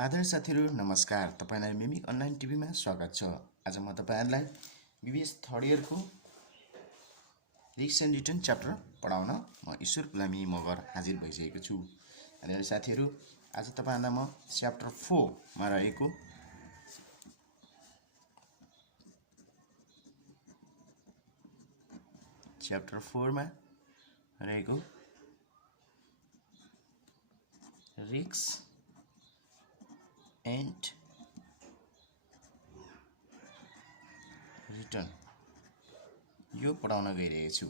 आदरणीय साथीहरू नमस्कार। तपाईलाई मिमिक अनलाइन टिभीमा स्वागत छ। आज म तपाईहरुलाई बीबीएस थर्ड इयरको रिक्स एन्ड रिटर्न च्याप्टर पढाउन म ईश्वर गुलामी मगर हाजिर भइसकेको छु। आदरणीय साथीहरू, आज तपाईहरुलाई म च्याप्टर 4 मा रहेको रिक्स एन्ड रिटर्न यो पढाउन गइरहेको छु।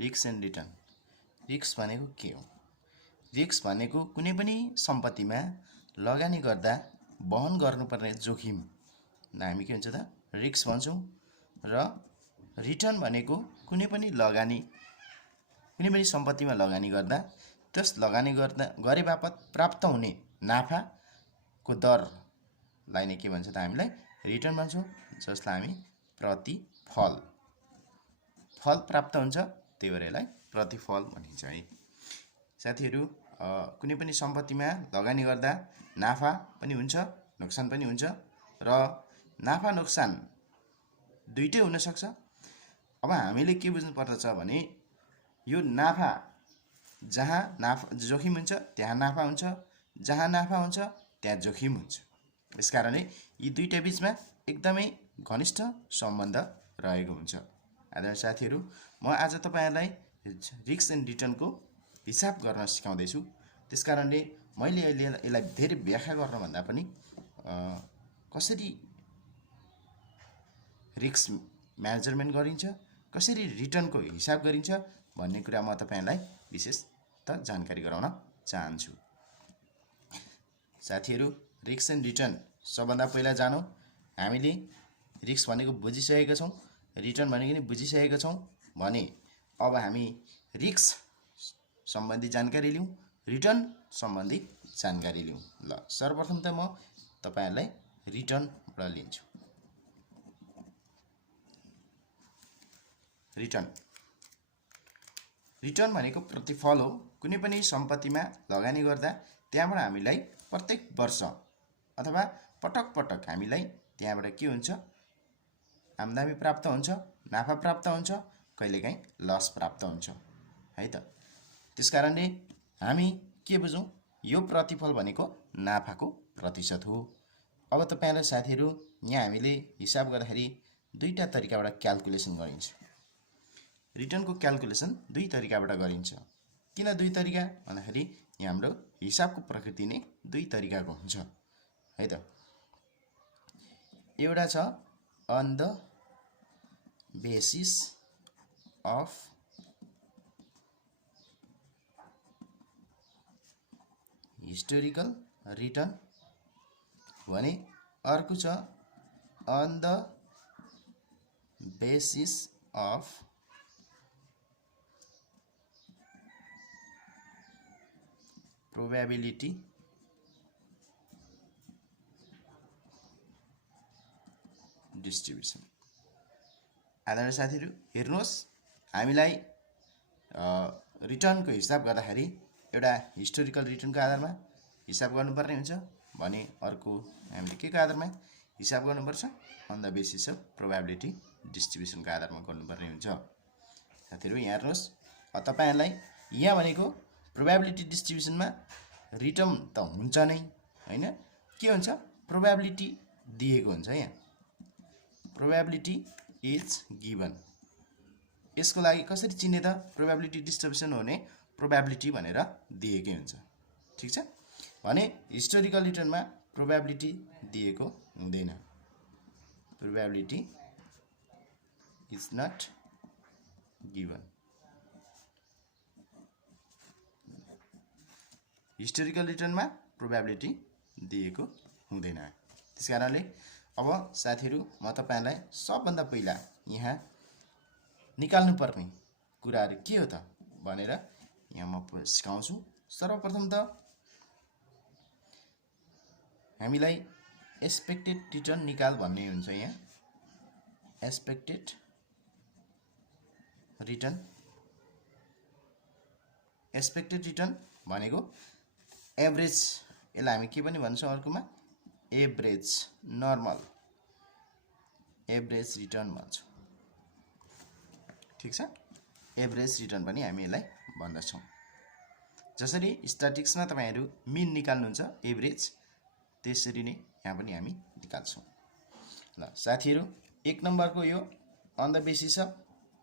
रिक्स एन्ड रिटर्न। रिक्स भनेको के हो? रिक्स भनेको कुनै पनि सम्पत्तिमा लगानी गर्दा वहन गर्नुपर्ने जोखिम हामी के भन्छ त रिक्स भन्छौं। र रिटर्न भनेको कुनै पनि सम्पत्तिमा लगानी गर्दा त्यस लगानी गरे बापत प्राप्त हुने नाफाको दरलाई नै के भन्छ त हामीलाई रिटर्न भन्छौं, जसलाई हामी प्रतिफल प्राप्त हुन्छ, त्यही भएर यसलाई प्रतिफल भनिन्छ है। साथीहरू, कुनै पनि सम्पत्तिमा लगानी गर्दा नाफा पनि हुन्छ, नोक्सान पनि हुन्छ र नाफा नोक्सान दुईटै हुन सक्छ। अब हामीले के बुझ्नु पर्दछ भने यो नाफा जहाँ जोखिम हुन्छ त्यहाँ नाफा हुन्छ, जहाँ नाफा हुन्छ त्यहाँ जोखिम हुन्छ। यसकारणले यी दुईटा बीचमा एकदमै घनिष्ठ सम्बन्ध रहेको हुन्छ। आदरणीय साथीहरू, म आज तपाईहरुलाई रिक्स एन्ड रिटर्नको हिसाब गर्न सिकाउँदै छु। त्यसकारणले मैले अहिले यसलाई धेरै व्याख्या गर्न भन्दा पनि कसरी रिक्स म्यानेजमेन्ट गरिन्छ, कसरी रिटर्नको हिसाब गरिन्छ भन्ने कुरा म तपाईहरुलाई विशेष त जानकारी गराउन चाहन्छु। साथीहरू, रिक्स एन्ड रिटर्न सबभन्दा पहिला जानौं। हामीले रिक्स भनेको बुझिसकेका छौं, रिटर्न भनेको नि बुझिसकेका छौं भने अब हामी रिक्स सम्बन्धी जानकारी लिउँ, रिटर्न सम्बन्धी जानकारी लिउँ। ल, सर्वप्रथम त म तपाईहरुलाई रिटर्नबाट लिन्छु। रिटर्न भनेको प्रतिफल हो। कुनै पनि सम्पत्तिमा लगानी गर्दा त्यहाँबाट हामीलाई प्रत्येक वर्ष अथवा पटक पटक हामीलाई त्यहाँबाट के हुन्छ? आम्दानी प्राप्त हुन्छ, नाफा प्राप्त हुन्छ, कहिलेकाहीँ लस प्राप्त हुन्छ है त। त्यसकारणले हामी के बुझौं? यो प्रतिफल भनेको नाफाको प्रतिशत हो। अब तपाईहरुलाई साथीहरू, यहाँ हामीले हिसाब गर्दाखेरि दुईटा तरिकाबाट क्याल्कुलेसन गरिन्छ। रिटर्नको क्याल्कुलेसन दुई तरिकाबाट गरिन्छ। किन दुई तरिका भन्दाखेरि यहाँ हाम्रो हिसाबको प्रकृति नै दुई तरिकाको हुन्छ है त। एउटा छ on the basis of historical return भने अर्को छ on the basis of probability distribution. आदरणीय साथीहरू, हेर्नुहोस्, हामीलाई रिटर्नको हिसाब गर्दाखेरि एउटा हिस्टोरिकल रिटर्नको आधारमा हिसाब गर्नुपर्ने हुन्छ भने अर्को हामीले के को आधारमा हिसाब गर्नुपर्छ? On the basis of probability डिस्ट्रिब्युसनको आधारमा गर्नुपर्ने हुन्छ। साथीहरू, यहाँ हेर्नुहोस्, तपाईहरुलाई यहाँ भनेको प्रोबेबिलिटी डिस्ट्रिब्युसनमा रिटर्न त हुन्छ नै हैन, के हुन्छ? प्रोबेबिलिटी दिएको हुन्छ। यहाँ प्रोबेबिलिटी इज गिवन। यसको लागि कसरी चिन्ने त? प्रोबेबिलिटी डिस्ट्रिब्युसन हुने प्रोबेबिलिटी भनेर दिएकै हुन्छ। ठीक छ भने हिस्टोरिकल रिटर्नमा प्रोबेबिलिटी दिएको हुँदैन। Probability is not given. Historical रिटर्नमा प्रोबेबिलिटी दिएको हुँदैन। त्यसकारणले अब साथीहरू, म तपाईहरुलाई सबभन्दा पहिला यहाँ निकाल्नुपर्ने कुराहरु के हो त भनेर यहाँ म सिकाउँछु। सर्वप्रथम त हामीलाई एक्सपेक्टेड रिटर्न निकाल भन्ने हुन्छ। यहाँ एक्सपेक्टेड रिटर्न भनेको एभरेज यसलाई हामी के पनि भन्छौँ अर्कोमा एभरेज नर्मल एभरेज रिटर्न भन्छौँ। ठिक छ, एभरेज रिटर्न पनि हामी यसलाई भन्दछौँ। जसरी स्ट्याटिक्समा तपाईहरु मिन निकाल्नुहुन्छ एभरेज, त्यसरी नै यहाँ पनि हामी निकाल्छौँ। ल साथीहरु, 1 नम्बरको यो अन द बेसिस अफ,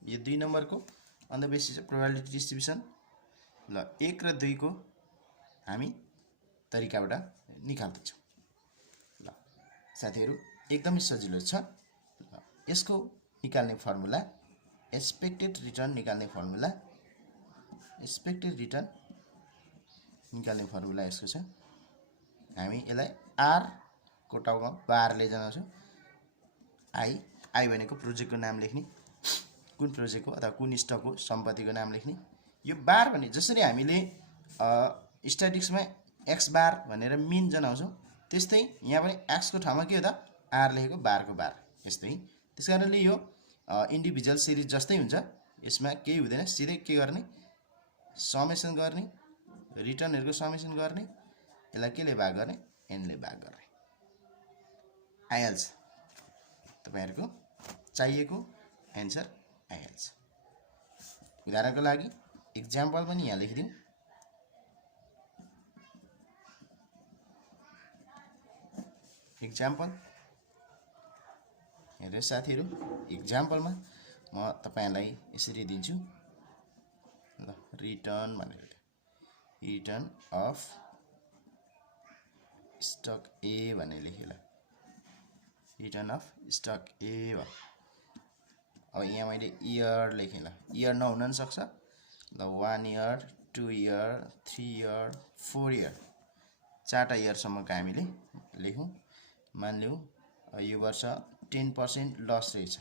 यो 2 नम्बरको on the basis of probability distribution. ल 1 र 2 को हामी तरिकाबाट निकाल्दैछौँ। ल साथीहरु, एकदमै सजिलो छ। ल यसको निकाल्ने फर्मुला, एक्सपेक्टेड रिटर्न निकाल्ने फर्मुला, एक्सपेक्टेड रिटर्न निकाल्ने फर्मुला यसको छ। हामी यसलाई आर को ठाउँमा बार ले जान्छौँ। आई भनेको प्रोजेक्टको नाम लेख्ने, कुन प्रोजेक्टको अथवा कुन स्टकको सम्पत्तिको नाम लेख्ने। यो बार भने जसरी हामीले स्ट्याटिक्समा एक्स बार भनेर मिन जनाउँछौँ, त्यस्तै यहाँ पनि एक्स को ठाउँमा के हो त आर लेखेको बारको बार यस्तै। त्यसकारणले यो इन्डिभिजुअल सिरिज जस्तै हुन्छ। यसमा केही हुँदैन, सिधै के गर्ने समेसन गर्ने, रिटर्नहरुको समेसन गर्ने, यसलाई केले भाग गर्ने n ले भाग गर्ने आइहाल्छ। तपाईहरुको चाहिएको आन्सर आइहाल्छ। उदाहरणको लागि एक्जाम्पल पनि यहाँ लेखिदिउँ। एक्जाम्पल हेर्नु साथीहरु, एक्जाम्पलमा म तपाईहरुलाई यसरी दिन्छु। ल रिटर्न भनेर रिटर्न अफ स्टक ए भनेर लेखेँ। ल रिटर्न अफ स्टक ए हो। अब यहाँ मैले इयर लेखेँ। ल इयर नहुन नि सक्छ। ल 1 इयर 2 इयर 3 इयर 4 इयर, 4टा इयरसम्मको हामीले लेखौँ। मानिलिउँ यो वर्ष 10% लस रहेछ,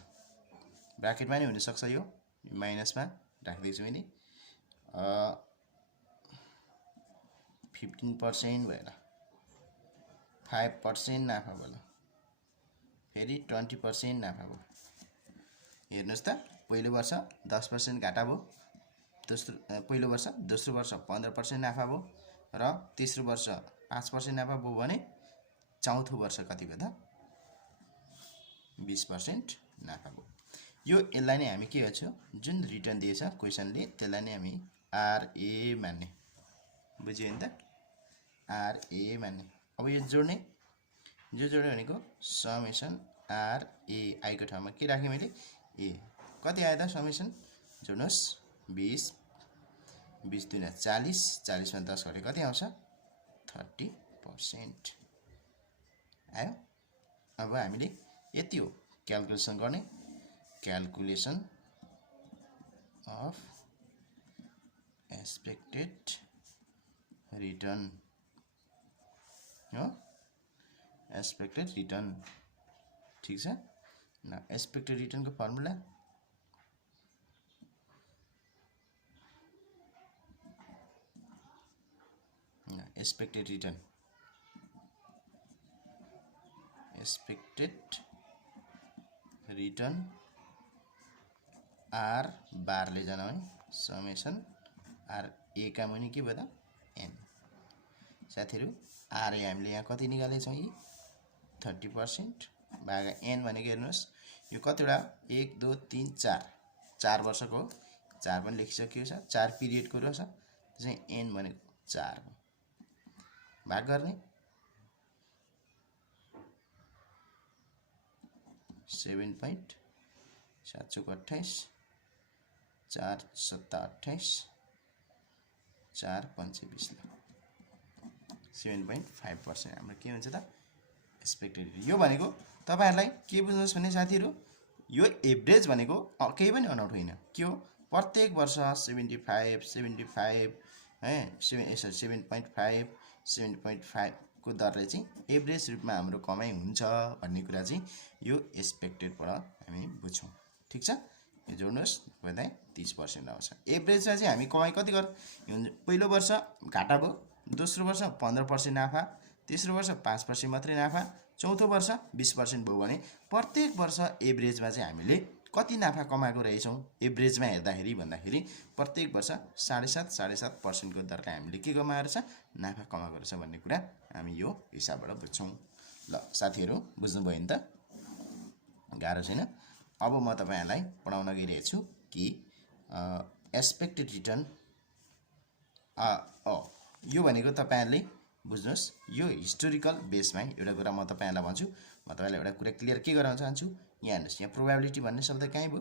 ब्राकेटमा नि हुन सक्छ, यो माइनसमा राख्दैछु मैले। 15% भएर 5% नाफा भयो, फेरि 20% नाफा भयो। हेर्नुस् त, पहिलो वर्ष 10% घाटा भयो, पहिलो वर्ष, दोस्रो वर्ष 15% नाफा भयो र तेस्रो वर्ष 5% नाफा भयो भने चौथो वर्ष कति भयो त 20% नाफा भयो। यो यसलाई नै हामी के गर्छौँ, जुन रिटर्न दिएछ क्वेशनले त्यसलाई नै हामी आरए मान्ने। बुझ्यो नि त, आरए मान्ने। अब यो जोड्ने, यो जोड्ने भनेको समेसन आरए, आई को ठाउँमा के राखेँ मैले ए। कति आयो त समेसन, जोड्नुस् 20 20 दुना 40, 40 मा 10 घटे कति आउँछ 30% आयो। अब हामीले यति हो क्याल्कुलेसन गर्ने, क्याल्कुलेसन अफ एक्सपेक्टेड रिटर्न हो, एक्सपेक्टेड रिटर्न। ठीक छ। न एक्सपेक्टेड रिटर्न को formula expected return, expected return are बार ले जाना है, समेसन आर ए का मुनि के भयो त एन। साथीहरु, आर ए हामीले यहाँ कति निकालेछौँ, यी 30% भागा एन भनेको हेर्नुस्, यो कतिवटा 1 2 3 4 4 वर्षको हो, 4 पनि लेखिसकिएको छ, 4 पिरियडको रहेछ। त्यसै एन भनेको 4 हो, भाग गर्ने 7.7 28 4 7 28 4 5 20 7.5% हाम्रो के हुन्छ त एक्सपेक्टेड। यो भनेको तपाईहरुलाई के बुझ्नुस् भने साथीहरु, यो एभरेज भनेको केही पनि अनौठो होइन। के हो, प्रत्येक वर्ष 75 है 7.5 7.5 को दरले चाहिँ एभरेज रूपमा हाम्रो कमाइ हुन्छ भन्ने कुरा चाहिँ यो एक्सपेक्टेडबाट हामी बुझ्छौँ। ठीक छ। यो जोड्नुस् भन्दा 30% आउँछ। एभरेजमा चाहिँ हामी कमाइ कति गर्, पहिलो वर्ष घाटा भयो, दोस्रो वर्ष 15% नाफा, तेस्रो वर्ष 5% मात्रै नाफा, चौथो वर्ष 20% भयो भने प्रत्येक वर्ष एभरेजमा चाहिँ हामीले कति नाफा कमाएको रहेछौँ एभरेजमा हेर्दाखेरि भन्दाखेरि प्रत्येक वर्ष 7.5% को दरले हामीले के कमाएको रहेछ नाफा कमाएको रहेछ भन्ने कुरा हामी यो हिसाबबाट बुझ्छौँ। ल साथीहरू बुझ्नुभयो नि त, गाह्रो छैन। अब म तपाईहरुलाई पढाउन गइरहेको छु कि एक्सपेक्टेड रिटर्न यो भनेको तपाईहरुले बुझ्नुस्, यो हिस्टोरिकल बेसमा एउटा कुरा म तपाईहरुलाई भन्छु। म तपाईलाई एउटा कुरा क्लियर के गराउन चाहन्छु, यहाँ हेर्नुस्, यहाँ प्रोबेबिलिटी भन्ने शब्द कहाँ भयो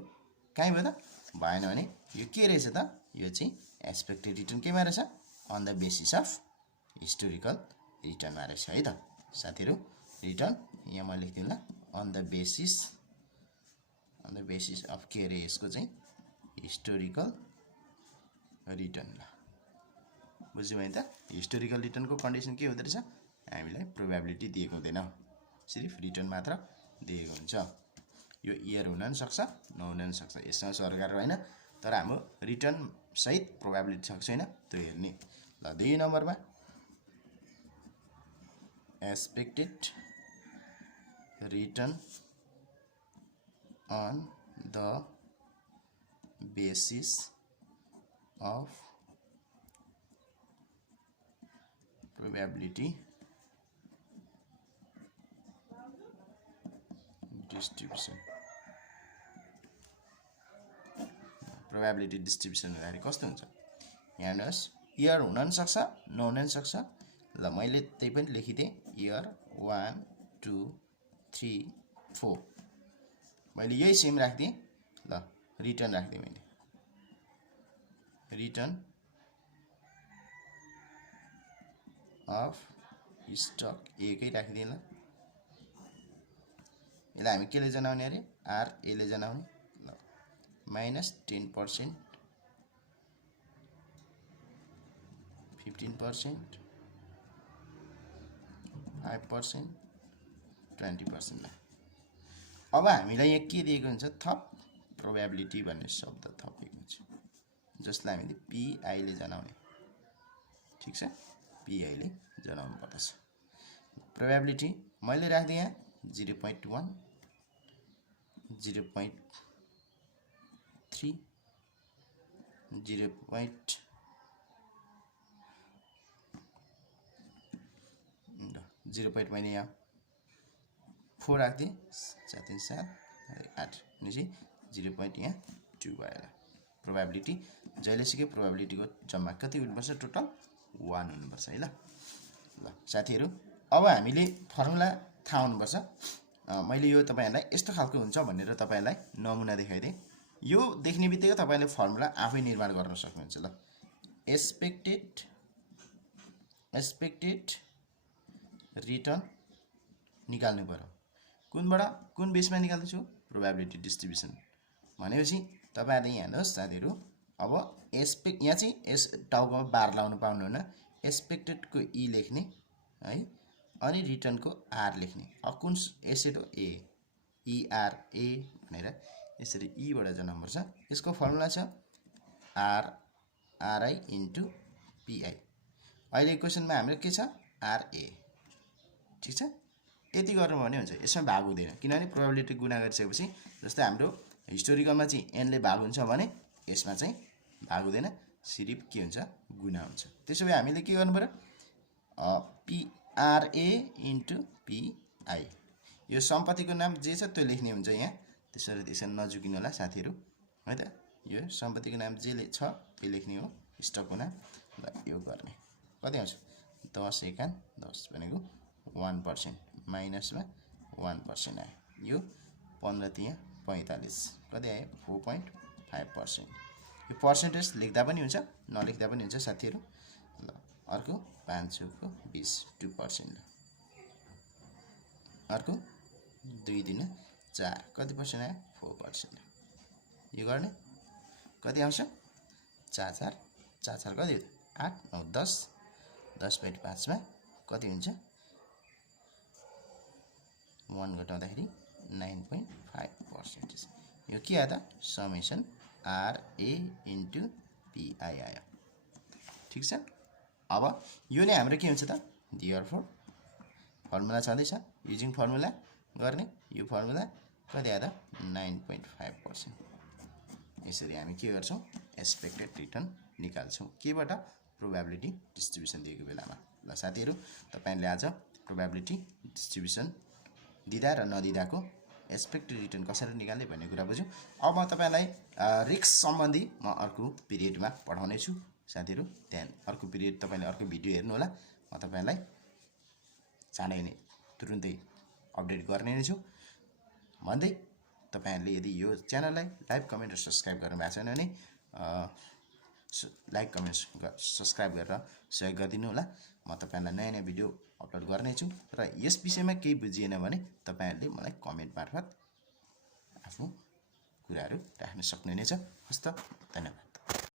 त भएन भने यो के रहेछ त, यो चाहिँ एक्सपेक्टेड रिटर्न केमा रहेछ on the basis of historical रिटर्नमा रहेछ है त साथीहरु। रिटर्न यहाँ म लेख्दिन ल, अन द बेसिस अफ के रे यसको चाहिँ हिस्टोरिकल रिटर्न। ल बुझ्यो भने त, हिस्टोरिकल रिटर्नको कन्डिसन के हुँदै रहेछ, हामीलाई प्रोबेबिलिटी दिएको हुँदैन, सिर्फ रिटर्न मात्र दिएको हुन्छ। यो इयर हुन पनि सक्छ नहुन पनि सक्छ, यसमा सरकार हैन, तर हाम्रो रिटर्न सहित प्रोबेबिलिटी सक्छ हैन त्यो हेर्ने। ल 2 नम्बरमा expected return on the basis of probability distribution। probability distribution भन्दाखेरि कस्तो हुन्छ, यहाँ हेर्नुस्, इयर हुन पनि सक्छ नहुन पनि सक्छ। ल मैले त्यही पनि लेखिदिएँ, इयर 1 2 3 4 मैले यही सेम राख्दिएँ। ल रिटर्न राख्दिएँ मैले, रिटर्न अफ स्टक एकै राखिदिएँ। ल यसलाई हामी केले जनाउने अरे, आर ए ले जनाउने। ल -10%, 15%, 5%, 20%। अब हामीलाई यहाँ के दिएको हुन्छ, थप प्रोबेबिलिटी भन्ने शब्द थपिएको हुन्छ, जसलाई हामीले पीआई ले जनाउने। ठीक छ, पीआई ले जनाउनु पर्दछ। प्रोबेबिलिटी मैले राख्दिएँ यहाँ 0.1, 0.3, 0. मैले यहाँ 4 राख्दिएँ, 4 3 7 8 भनेपछि 0.2 भयो। प्रोबेबिलिटी जहिले सिके प्रोबेबिलिटीको जम्मा कति हुनुपर्छ, टोटल 1 हुनुपर्छ है। ल साथीहरु अब हामीले फर्मुला थाहा हुनुपर्छ। मैले यो तपाईहरुलाई यस्तो खालको हुन्छ भनेर तपाईहरुलाई नमुना देखाइदिएँ। यो देख्ने बित्तिकै तपाईले फर्मुला आफै निर्माण गर्न सक्नुहुन्छ। ल एक्सपेक्टेड रिटर्न निकाल्नु पर्यो, कुन बेसमा निकाल्दैछु, प्रोबेबिलिटी डिस्ट्रिब्युसन भनेपछि तपाईहरुले यहाँ हेर्नुस् साथीहरु, अब यहाँ चाहिँ यस टाउकोमा बार लाउन पाउनुहुन्न, एक्सपेक्टेड को ई लेख्ने है, अनि रिटर्न को आर लेख्ने। अब कुन एसेट हो, ए, ई आर ए भनेर यसरी ई बाट जनाउनु पर्छ। यसको फर्मुला छ आर आरआई इन्टु पीआई। अहिले क्वेशनमा हाम्रो के छ, आर ए। ठीक छ, यति गर्नु भने हुन्छ, यसमा भाग हुँदैन, किनभने प्रोबेबिलिटी गुणा गरिसकेपछि, जस्तै हाम्रो हिस्टोरिकलमा चाहिँ n ले भाग हुन्छ भने यसमा चाहिँ भाग हुँदैन, सिर्फ के हुन्छ, गुणा हुन्छ। त्यसो भए हामीले के गर्नु पर्यो, पीआरए इन्टु पीआई। यो सम्पत्तिको नाम जे छ त्यो लेख्ने हुन्छ यहाँ, त्यसरी त्यसरी नजुकिनु होला साथीहरु है त। यो सम्पत्तिको नाम जे छ त्यो लेख्ने हो, स्टकको नाम। ल यो गर्ने कति आउँछ, 10 एकान 10 भनेको 1%, माइनसमा 1% आयो। यो 15 तिया 45 कति आयो, 4.5%। यो पर्सेन्टेज लेख्दा पनि हुन्छ नलेख्दा पनि हुन्छ साथीहरु। ल अर्को 500 को 20 2%। अर्को 2 दिन 4 कति पर्सेन्ट आयो, 4%। यो गर्ने कति आउँछ, 4 4 कति हो, 8 9 10 10/5 मा कति हुन्छ, 1 घटाउँदाखेरि 9.5%। यो के आयो त, summation R A into P I आयो। ठीक छ, अब यो नै हाम्रो के हुन्छ त, देयरफोर फर्मुला छँदैछ, युजिङ फर्मुला गर्ने, यो फर्मुला कति आयो त 9.5%। यसरी हामी के गर्छौं एक्सपेक्टेड रिटर्न निकाल्छौं केबाट प्रोबेबिलिटी डिस्ट्रिब्युसन दिएको बेलामा। ल साथीहरु तपाईहरुले आज प्रोबेबिलिटी डिस्ट्रिब्युसन दिदा र नदिदाको एक्सपेक्टेड रिटर्न कसरी निकाल्ने भन्ने कुरा बुझ्यौं। अब म तपाईलाई रिस्क सम्बन्धी म अर्को पिरियडमा पढाउने छु साथीहरु। त्यहाँ अर्को पिरियड तपाईले अर्को भिडियो हेर्नु होला। म तपाईलाई चाँडै नै तुरुन्तै अपडेट गर्ने नै छु भन्दै तपाईहरुले यदि यो च्यानललाई लाइक कमेन्ट र सब्स्क्राइब गर्नु भएको छैन भने लाइक कमेन्ट सब्स्क्राइब गरेर सहयोग गरिदिनु होला। म तपाईहरुलाई नयाँ नयाँ भिडियो अपलोड गर्ने छु र यस विषयमा केही बुझिएन भने तपाईहरुले मलाई कमेन्ट मार्फत आफ्नो कुराहरु राख्न सक्नुहुनेछ। हस्त धन्यवाद।